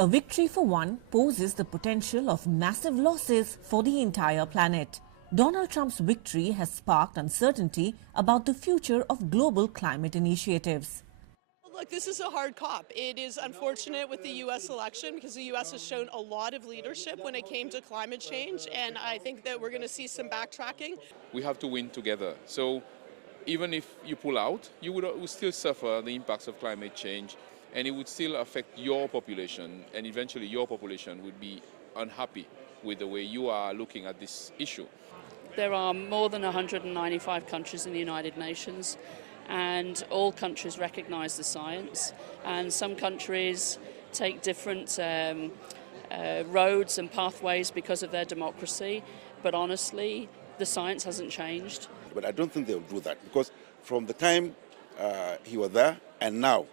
A victory for one poses the potential of massive losses for the entire planet. Donald Trump's victory has sparked uncertainty about the future of global climate initiatives. Look, this is a hard COP. It is unfortunate with the U.S. election because the U.S. has shown a lot of leadership when it came to climate change, and I think that we're going to see some backtracking. We have to win together. So even if you pull out, you would still suffer the impacts of climate change, and it would still affect your population, and eventually your population would be unhappy with the way you are looking at this issue. There are more than 195 countries in the United Nations, and all countries recognise the science, and some countries take different roads and pathways because of their democracy, but honestly, the science hasn't changed. But I don't think they'll do that, because from the time he was there and now,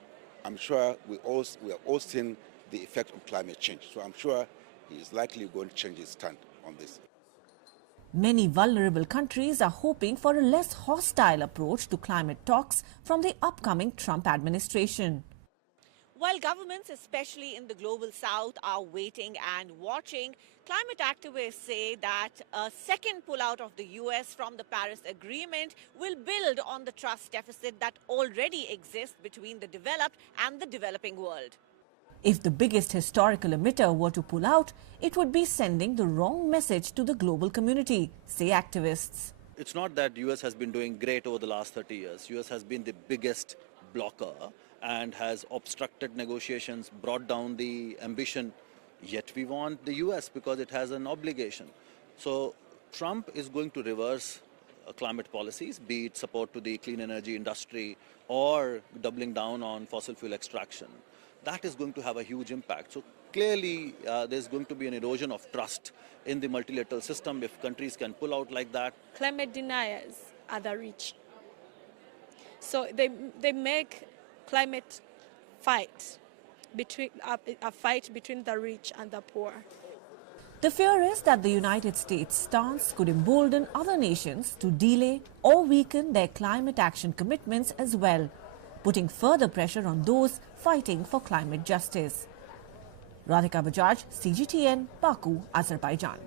I'm sure we are all seeing the effect of climate change. So I'm sure he is likely going to change his stand on this. Many vulnerable countries are hoping for a less hostile approach to climate talks from the upcoming Trump administration. While governments, especially in the global south, are waiting and watching, climate activists say that a second pullout of the U.S. from the Paris Agreement will build on the trust deficit that already exists between the developed and the developing world. If the biggest historical emitter were to pull out, it would be sending the wrong message to the global community, say activists. It's not that US has been doing great over the last 30 years. US has been the biggest blocker and has obstructed negotiations, brought down the ambition. Yet we want the US because it has an obligation. So Trump is going to reverse climate policies, be it support to the clean energy industry or doubling down on fossil fuel extraction. That is going to have a huge impact. So clearly there's going to be an erosion of trust in the multilateral system if countries can pull out like that. Climate deniers are the rich. So they make climate fight between a fight between the rich and the poor. The fear is that the United States' stance could embolden other nations to delay or weaken their climate action commitments as well, putting further pressure on those fighting for climate justice. Radhika, Bajaj, CGTN, Baku, Azerbaijan.